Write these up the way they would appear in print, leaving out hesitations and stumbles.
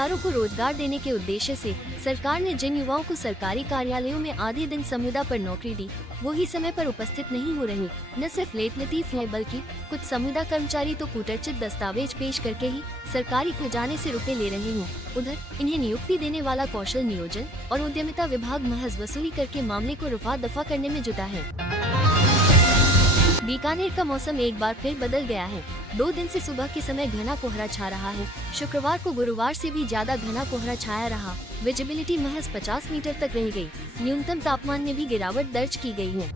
बेरोजगारों को रोजगार देने के उद्देश्य से सरकार ने जिन युवाओं को सरकारी कार्यालयों में आधे दिन संविदा पर नौकरी दी, वो ही समय पर उपस्थित नहीं हो रहे। न सिर्फ लेट लतीफ है, बल्कि कुछ संविदा कर्मचारी तो कूटरचित दस्तावेज पेश करके ही सरकारी खजाने से रुपए ले रहे हैं। उधर इन्हें नियुक्ति देने वाला कौशल नियोजन और उद्यमिता विभाग महज वसूली करके मामले को रफा दफा करने में जुटा है। बीकानेर का मौसम एक बार फिर बदल गया है। 2 दिन से सुबह के समय घना कोहरा छा रहा है। शुक्रवार को गुरुवार से भी ज्यादा घना कोहरा छाया रहा। विजिबिलिटी महज 50 मीटर तक रह गई। न्यूनतम तापमान में भी गिरावट दर्ज की गई है।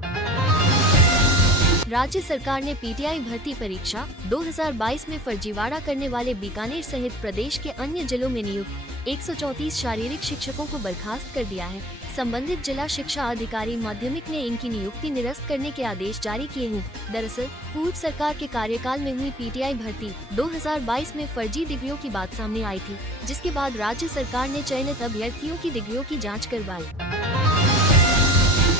राज्य सरकार ने पीटीआई भर्ती परीक्षा 2022 में फर्जीवाड़ा करने वाले बीकानेर सहित प्रदेश के अन्य जिलों में नियुक्त 134 शारीरिक शिक्षकों को बर्खास्त कर दिया है। संबंधित जिला शिक्षा अधिकारी माध्यमिक ने इनकी नियुक्ति निरस्त करने के आदेश जारी किए हैं। दरअसल पूर्व सरकार के कार्यकाल में हुई पीटीआई भर्ती 2022 में फर्जी डिग्रियों की बात सामने आई थी, जिसके बाद राज्य सरकार ने चयनित अभ्यर्थियों की डिग्रियों की जाँच करवाई।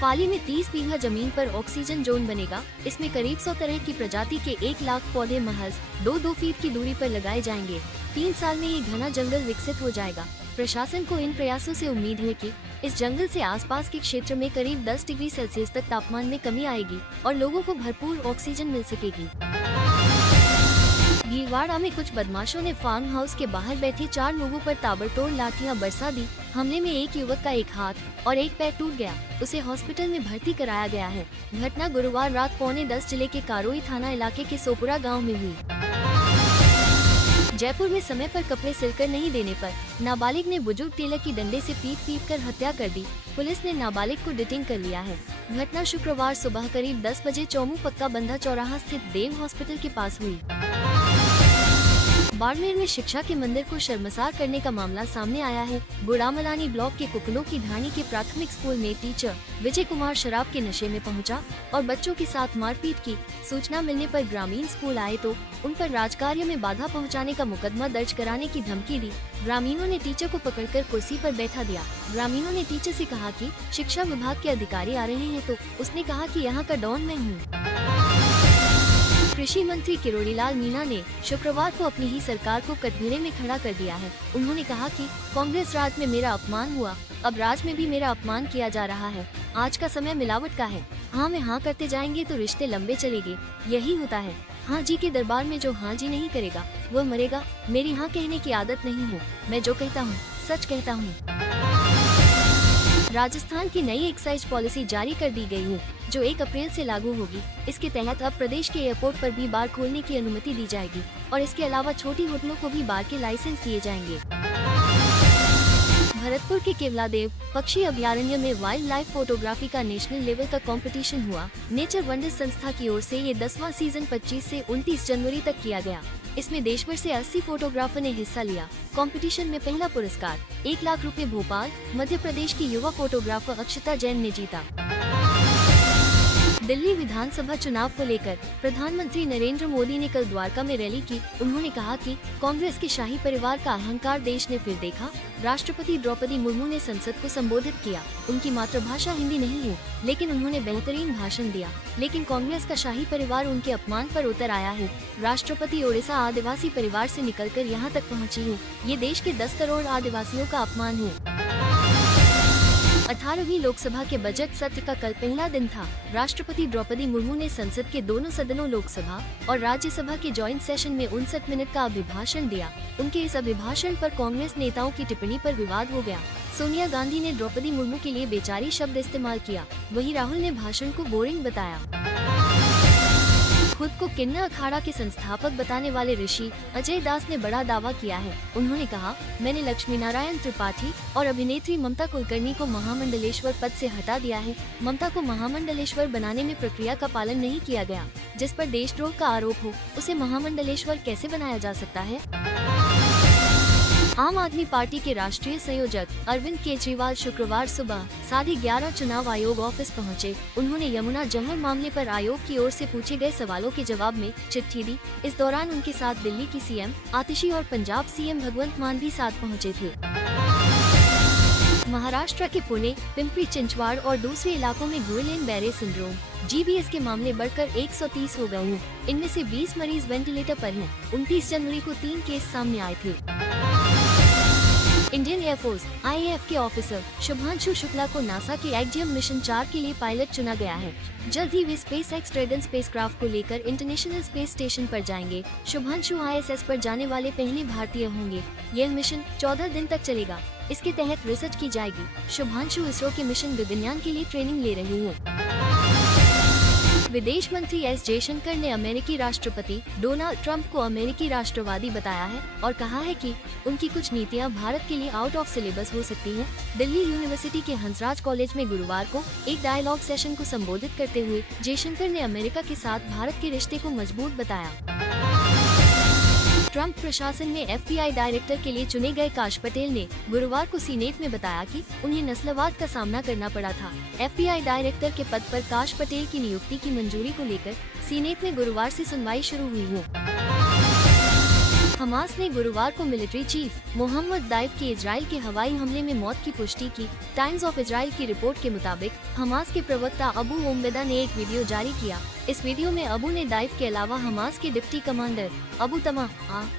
पाली में 30 बीघा जमीन पर ऑक्सीजन जोन बनेगा। इसमें करीब 100 तरह की प्रजाति के 1 लाख पौधे महज 2-2 फीट की दूरी पर लगाए जाएंगे। 3 साल में ये घना जंगल विकसित हो जाएगा। प्रशासन को इन प्रयासों से उम्मीद है कि इस जंगल से आसपास के क्षेत्र में करीब 10 डिग्री सेल्सियस तक तापमान में कमी आएगी और लोगों को भरपूर ऑक्सीजन मिल सकेगी। भीलवाड़ा में कुछ बदमाशों ने फार्म हाउस के बाहर बैठे 4 लोगों पर ताबड़तोड़ लाठियां बरसा दी। हमले में एक युवक का एक हाथ और एक पैर टूट गया। उसे हॉस्पिटल में भर्ती कराया गया है। घटना गुरुवार रात 9:45 जिले के कारोई थाना इलाके के सोपुरा गांव में हुई। जयपुर में समय पर कपड़े सिलकर नहीं देने पर नाबालिग ने बुजुर्ग टेलर की डंडे से पीट कर हत्या कर दी। पुलिस ने नाबालिग को डिटेन कर लिया है। घटना शुक्रवार सुबह करीब 10 बजे चौमू पक्का बंधा चौराहा स्थित देव हॉस्पिटल के पास हुई। बाड़मेर में शिक्षा के मंदिर को शर्मसार करने का मामला सामने आया है। गुड़ामलानी ब्लॉक के कुकलों की ढाणी के प्राथमिक स्कूल में टीचर विजय कुमार शराब के नशे में पहुंचा और बच्चों के साथ मारपीट की। सूचना मिलने पर ग्रामीण स्कूल आए तो उन पर राजकार्य में बाधा पहुंचाने का मुकदमा दर्ज कराने की धमकी दी। ग्रामीणों ने टीचर को पकड़कर कुर्सी पर बैठा दिया। ग्रामीणों ने टीचर से कहा कि शिक्षा विभाग के अधिकारी आ रहे हैं तो उसने कहा कि यहाँ का डॉन मैं हूँ। कृषि मंत्री किरोड़ीलाल मीणा ने शुक्रवार को अपनी ही सरकार को कटघरे में खड़ा कर दिया है। उन्होंने कहा कि कांग्रेस राज में मेरा अपमान हुआ, अब राज में भी मेरा अपमान किया जा रहा है। आज का समय मिलावट का है। हाँ में हाँ करते जाएंगे तो रिश्ते लंबे चलेंगे, यही होता है। हाँ जी के दरबार में जो हाँ जी नहीं करेगा वो मरेगा। मेरी हाँ कहने की आदत नहीं है, मैं जो कहता हूँ सच कहता हूँ। राजस्थान की नई एक्साइज पॉलिसी जारी कर दी गई है, जो 1 अप्रैल से लागू होगी। इसके तहत अब प्रदेश के एयरपोर्ट पर भी बार खोलने की अनुमति दी जाएगी और इसके अलावा छोटी होटलों को भी बार के लाइसेंस दिए जाएंगे। भरतपुर के केवलादेव पक्षी अभयारण्य में वाइल्ड लाइफ फोटोग्राफी का नेशनल लेवल का कंपटीशन हुआ। नेचर वंडर्स संस्था की ओर से ये 10वां सीजन 25 से 29 जनवरी तक किया गया। इसमें देश भर से 80 फोटोग्राफर ने हिस्सा लिया। कंपटीशन में पहला पुरस्कार 1 लाख रुपए भोपाल मध्य प्रदेश की युवा फोटोग्राफर अक्षता जैन ने जीता। दिल्ली विधानसभा चुनाव को लेकर प्रधानमंत्री नरेंद्र मोदी ने कल द्वारका में रैली की। उन्होंने कहा कि कांग्रेस के शाही परिवार का अहंकार देश ने फिर देखा। राष्ट्रपति द्रौपदी मुर्मू ने संसद को संबोधित किया। उनकी मातृभाषा हिंदी नहीं है, लेकिन उन्होंने बेहतरीन भाषण दिया। लेकिन कांग्रेस का शाही परिवार उनके अपमान पर उतर आया है। राष्ट्रपति ओडिशा आदिवासी परिवार से निकलकर यहाँ तक पहुँची है। ये देश के 10 करोड़ आदिवासियों का अपमान है। 18वीं लोकसभा के बजट सत्र का कल पहला दिन था। राष्ट्रपति द्रौपदी मुर्मू ने संसद के दोनों सदनों लोकसभा और राज्यसभा के जॉइंट सेशन में 59 मिनट का अभिभाषण दिया। उनके इस अभिभाषण पर कांग्रेस नेताओं की टिप्पणी पर विवाद हो गया। सोनिया गांधी ने द्रौपदी मुर्मू के लिए बेचारी शब्द इस्तेमाल किया। वहीं राहुल ने भाषण को बोरिंग बताया। खुद को किन्नर अखाड़ा के संस्थापक बताने वाले ऋषि अजय दास ने बड़ा दावा किया है। उन्होंने कहा, मैंने लक्ष्मी नारायण त्रिपाठी और अभिनेत्री ममता कुलकर्णी को महामंडलेश्वर पद से हटा दिया है। ममता को महामंडलेश्वर बनाने में प्रक्रिया का पालन नहीं किया गया। जिस पर देशद्रोह का आरोप हो, उसे महामंडलेश्वर कैसे बनाया जा सकता है? आम आदमी पार्टी के राष्ट्रीय संयोजक अरविंद केजरीवाल शुक्रवार सुबह 11:30 चुनाव आयोग ऑफिस पहुंचे। उन्होंने यमुना जहर मामले पर आयोग की ओर से पूछे गए सवालों के जवाब में चिट्ठी दी। इस दौरान उनके साथ दिल्ली की सीएम आतिशी और पंजाब सीएम भगवंत मान भी साथ पहुंचे थे। महाराष्ट्र के पुणे, पिंपरी चिंचवाड़ और दूसरे इलाकों में गुइलेन बैरे सिंड्रोम GBS के मामले बढ़कर 130 हो गए हैं। इनमें से 20 मरीज वेंटिलेटर पर हैं। 29 जनवरी को 3 केस सामने आए थे। इंडियन एयरफोर्स IAF के ऑफिसर शुभांशु शुक्ला को नासा के एक्जियम मिशन 4 के लिए पायलट चुना गया है। जल्द ही वे SpaceX ड्रैगन स्पेसक्राफ्ट को लेकर इंटरनेशनल स्पेस स्टेशन पर जाएंगे। शुभांशु ISS पर जाने वाले पहले भारतीय होंगे। यह मिशन 14 दिन तक चलेगा। इसके तहत रिसर्च की जाएगी। शुभांशु इसरो के मिशन गगनयान के लिए ट्रेनिंग ले रहे हैं। विदेश मंत्री S जयशंकर ने अमेरिकी राष्ट्रपति डोनाल्ड ट्रंप को अमेरिकी राष्ट्रवादी बताया है और कहा है कि उनकी कुछ नीतियां भारत के लिए आउट ऑफ सिलेबस हो सकती हैं। दिल्ली यूनिवर्सिटी के हंसराज कॉलेज में गुरुवार को एक डायलॉग सेशन को संबोधित करते हुए जयशंकर ने अमेरिका के साथ भारत के रिश्ते को मजबूत बताया। ट्रंप प्रशासन में FBI डायरेक्टर के लिए चुने गए काश पटेल ने गुरुवार को सीनेट में बताया कि उन्हें नस्लवाद का सामना करना पड़ा था। FBI डायरेक्टर के पद पर काश पटेल की नियुक्ति की मंजूरी को लेकर सीनेट में गुरुवार से सुनवाई शुरू हुई है। हमास ने गुरुवार को मिलिट्री चीफ मोहम्मद दाइफ की इजराइल के हवाई हमले में मौत की पुष्टि की। टाइम्स ऑफ इजराइल की रिपोर्ट के मुताबिक हमास के प्रवक्ता अबू ओमबेदा ने एक वीडियो जारी किया। इस वीडियो में अबू ने दाइफ के अलावा हमास के डिप्टी कमांडर अबू तमा,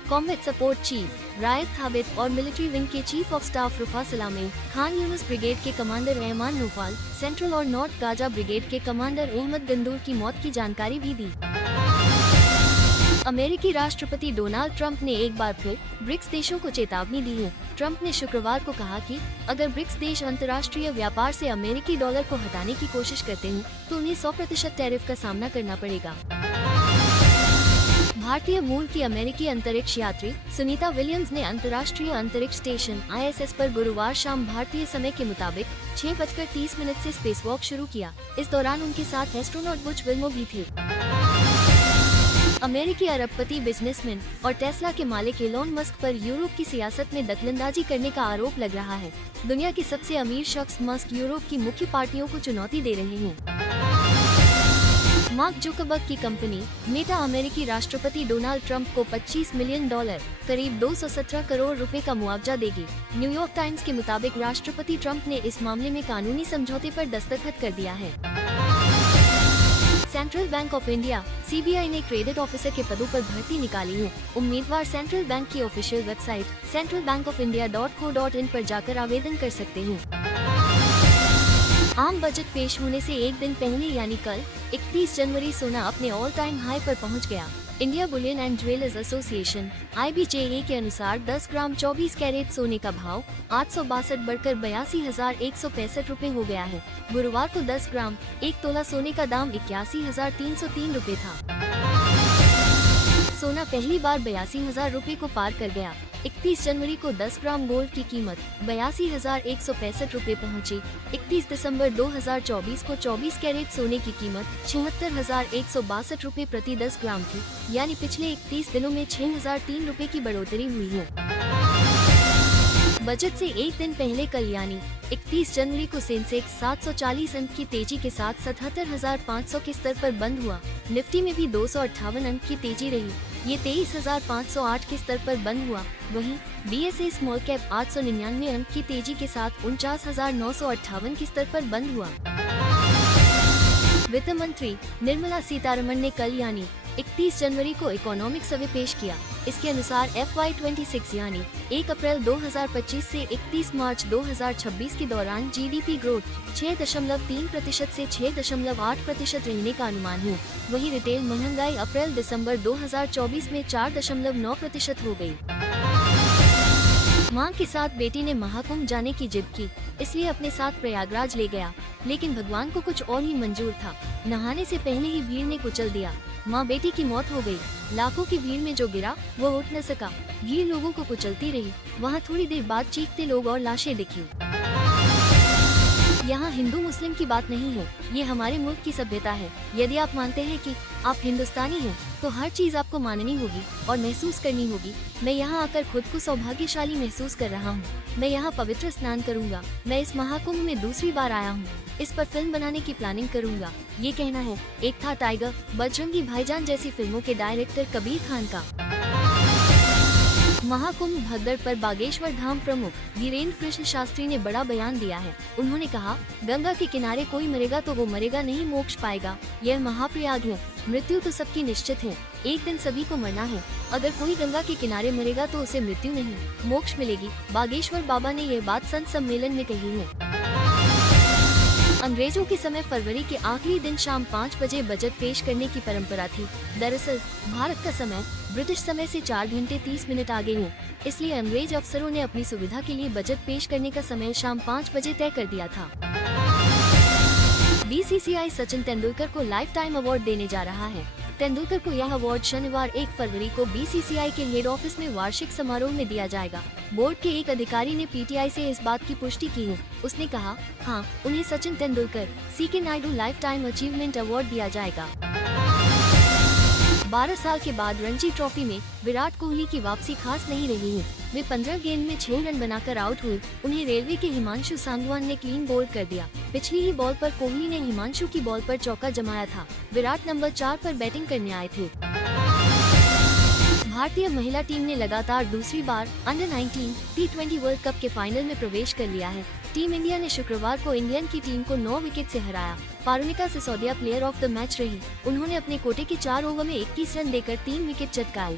कॉम्बैट सपोर्ट चीफ रायत थाबित और मिलिट्री विंग के चीफ ऑफ स्टाफ रुफा सलामी, खान यूनुस ब्रिगेड के कमांडर रहमान नोफाल, सेंट्रल और नॉर्थ गाजा ब्रिगेड के कमांडर अहमद गंदूर की मौत की जानकारी भी दी। अमेरिकी राष्ट्रपति डोनाल्ड ट्रंप ने एक बार फिर ब्रिक्स देशों को चेतावनी दी है। ट्रंप ने शुक्रवार को कहा कि अगर ब्रिक्स देश अंतर्राष्ट्रीय व्यापार से अमेरिकी डॉलर को हटाने की कोशिश करते हैं तो उन्हें 100% टैरिफ का सामना करना पड़ेगा। भारतीय मूल की अमेरिकी अंतरिक्ष यात्री सुनीता विलियम्स ने अंतर्राष्ट्रीय अंतरिक्ष स्टेशन ISS पर गुरुवार शाम भारतीय समय के मुताबिक 6:30 से स्पेसवॉक शुरू किया। इस दौरान उनके साथ एस्ट्रोनॉट बुच विल्मो भी थे। अमेरिकी अरबपति बिजनेसमैन और टेस्ला के मालिक एलोन मस्क पर यूरोप की सियासत में दखलंदाजी करने का आरोप लग रहा है। दुनिया के सबसे अमीर शख्स मस्क यूरोप की मुख्य पार्टियों को चुनौती दे रहे हैं। मार्क जुकरबर्ग की कंपनी मेटा अमेरिकी राष्ट्रपति डोनाल्ड ट्रंप को $25 मिलियन करीब 217 करोड़ रुपए का मुआवजा देगी। न्यूयॉर्क टाइम्स के मुताबिक राष्ट्रपति ट्रंप ने इस मामले में कानूनी समझौते पर दस्तखत कर दिया है। Central bank of India CBI ने क्रेडिट ऑफिसर के पदों पर भर्ती निकाली है। उम्मीदवार सेंट्रल बैंक की ऑफिशियल वेबसाइट centralbankofindia.co.in पर जाकर आवेदन कर सकते हैं। आम बजट पेश होने से एक दिन पहले यानी कल 31 जनवरी सोना अपने ऑल टाइम हाई पर पहुंच गया। India Boolean and jewellers association IBJA के अनुसार 10 ग्राम 24 कैरेट सोने का भाव 862 बढ़कर 82,165 रुपए हो गया है। गुरुवार को 10 ग्राम 1 तोला सोने का दाम 81,303 रुपए था। सोना पहली बार 82,000 रुपए को पार कर गया। 31 जनवरी को 10 ग्राम गोल्ड की कीमत 82,165 रुपए पहुंची। 31 दिसंबर 2024 को 24 कैरेट सोने की कीमत 76,162 रुपए प्रति 10 ग्राम थी, यानी पिछले 31 दिनों में 6,003 रुपए की बढ़ोतरी हुई है। बजट से एक दिन पहले कल यानी 31 जनवरी को सेंसेक्स 740 अंक की तेजी के साथ 77,500 के स्तर पर बंद हुआ। निफ्टी में भी 258 अंक की तेजी रही, ये 23,508 के स्तर पर बंद हुआ। वहीं BSE स्मॉल कैप 899 अंक की तेजी के साथ 49,958 के स्तर पर बंद हुआ। वित्त मंत्री निर्मला सीतारमण ने कल यानी 31 जनवरी को इकोनॉमिक सर्वे पेश किया। इसके अनुसार FY26 यानी 1 अप्रैल 2025 से 31 मार्च 2026 के दौरान GDP ग्रोथ 6.3% से 6.8% रहने का अनुमान है। वहीं रिटेल महंगाई अप्रैल दिसंबर 2024 में 4.9% हो गई। मां के साथ बेटी ने महाकुंभ जाने की जिद की, इसलिए अपने साथ प्रयागराज ले गया, लेकिन भगवान को कुछ और ही मंजूर था। नहाने से पहले ही भीड़ ने कुचल दिया। मां बेटी की मौत हो गई। लाखों की भीड़ में जो गिरा वो उठ न सका। भीड़ लोगों को कुचलती रही। वहां थोड़ी देर बाद चीखते लोग और लाशें दिखी। यहाँ हिंदू मुस्लिम की बात नहीं है, ये हमारे मुल्क की सभ्यता है। यदि आप मानते हैं कि आप हिंदुस्तानी हैं, तो हर चीज आपको माननी होगी और महसूस करनी होगी। मैं यहाँ आकर खुद को सौभाग्यशाली महसूस कर रहा हूँ। मैं यहाँ पवित्र स्नान करूँगा। मैं इस महाकुंभ में दूसरी बार आया हूँ। इस पर फिल्म बनाने की प्लानिंग करूँगा। ये कहना है एक था टाइगर, बजरंगी भाईजान जैसी फिल्मों के डायरेक्टर कबीर खान का। महाकुंभ भगदड़ पर बागेश्वर धाम प्रमुख वीरेंद्र कृष्ण शास्त्री ने बड़ा बयान दिया है। उन्होंने कहा, गंगा के किनारे कोई मरेगा तो वो मरेगा नहीं, मोक्ष पाएगा। यह महाप्रयाग है। मृत्यु तो सबकी निश्चित है, एक दिन सभी को मरना है। अगर कोई गंगा के किनारे मरेगा तो उसे मृत्यु नहीं, मोक्ष मिलेगी। बागेश्वर बाबा ने यह बात संत सम्मेलन में कही है। अंग्रेजों के समय फरवरी के आखिरी दिन शाम 5 बजे बजट पेश करने की परंपरा थी। दरअसल भारत का समय ब्रिटिश समय से 4 घंटे 30 मिनट आगे है, इसलिए अंग्रेज अफसरों ने अपनी सुविधा के लिए बजट पेश करने का समय शाम 5 बजे तय कर दिया था। बीसीसीआई सचिन तेंदुलकर को लाइफ टाइम अवार्ड देने जा रहा है। तेंदुलकर को यह अवार्ड शनिवार 1 फरवरी को बीसीसीआई के हेड ऑफिस में वार्षिक समारोह में दिया जाएगा। बोर्ड के एक अधिकारी ने पीटीआई से इस बात की पुष्टि की है। उसने कहा, हाँ, उन्हें Sachin Tendulkar C K Naidu life time achievement award दिया जाएगा। 12 साल के बाद रणजी ट्रॉफी में विराट कोहली की वापसी खास नहीं रही है। वे 15 गेंद में 6 रन बनाकर आउट हुए। उन्हें रेलवे के हिमांशु सांगवान ने क्लीन बोल्ड कर दिया। पिछली ही बॉल पर कोहली ने हिमांशु की बॉल पर चौका जमाया था। विराट नंबर 4 पर बैटिंग करने आए थे। भारतीय महिला टीम ने लगातार दूसरी बार अंडर 19 T20 वर्ल्ड कप के फाइनल में प्रवेश कर लिया है। टीम इंडिया ने शुक्रवार को इंग्लैंड की टीम को 9 विकेट से हराया। Parunika Sisodia player of the match रही। उन्होंने अपने कोटे के 4 ओवर में 21 रन देकर 3 विकेट चटकाए।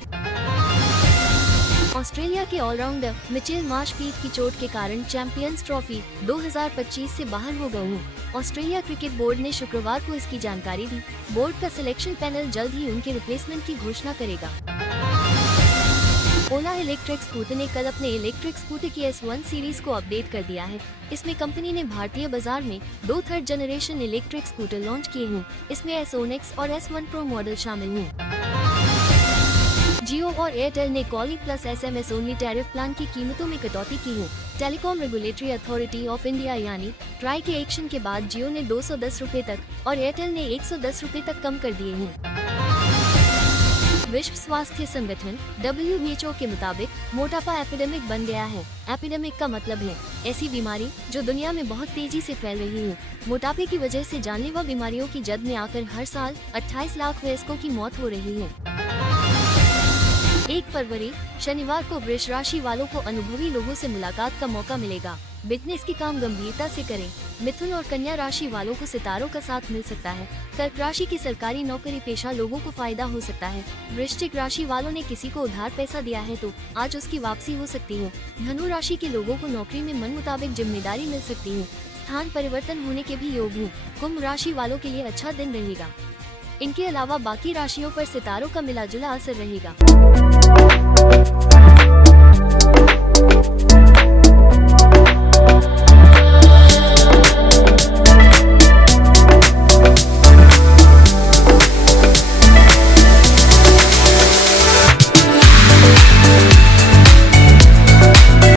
ऑस्ट्रेलिया के ऑलराउंडर मिचेल मार्श पीठ की चोट के कारण चैंपियंस ट्रॉफी 2025 से बाहर हो गए हैं। ऑस्ट्रेलिया क्रिकेट बोर्ड ने शुक्रवार को इसकी जानकारी दी। बोर्ड का सिलेक्शन पैनल जल्द ही उनके रिप्लेसमेंट की घोषणा करेगा। ओला इलेक्ट्रिक स्कूटर ने कल अपने इलेक्ट्रिक स्कूटर की S1 सीरीज को अपडेट कर दिया है। इसमें कंपनी ने भारतीय बाजार में 2 third generation electric scooter launch किए हैं। इसमें S1X और S1 Pro मॉडल शामिल हैं। जियो और एयरटेल ने calling plus SMS only tariff plan की कीमतों में कटौती की है। Telecom regulatory authority of India यानी ट्राई के एक्शन के बाद जियो ने 210 रुपए तक और एयरटेल ने 110 रुपए तक कम कर दिए हैं। विश्व स्वास्थ्य संगठन WHO के मुताबिक मोटापा एपिडेमिक बन गया है। एपिडेमिक का मतलब है ऐसी बीमारी जो दुनिया में बहुत तेजी से फैल रही है। मोटापे की वजह से जानलेवा बीमारियों की जद में आकर हर साल 28 लाख वयस्कों की मौत हो रही है। 1 फरवरी शनिवार को वृष राशि वालों को अनुभवी लोगों से मुलाकात का मौका मिलेगा। बिजनेस के काम गंभीरता से करें। मिथुन और कन्या राशि वालों को सितारों का साथ मिल सकता है। कर्क राशि की सरकारी नौकरी पेशा लोगों को फायदा हो सकता है। वृश्चिक राशि वालों ने किसी को उधार पैसा दिया है तो आज उसकी वापसी हो सकती है। धनु राशि के लोगों को नौकरी में मन मुताबिक जिम्मेदारी मिल सकती है। स्थान परिवर्तन होने के भी योग हैं। कुंभ राशि वालों के लिए अच्छा दिन रहेगा। इनके अलावा बाकी राशियों पर सितारों का मिला जुला असर रहेगा।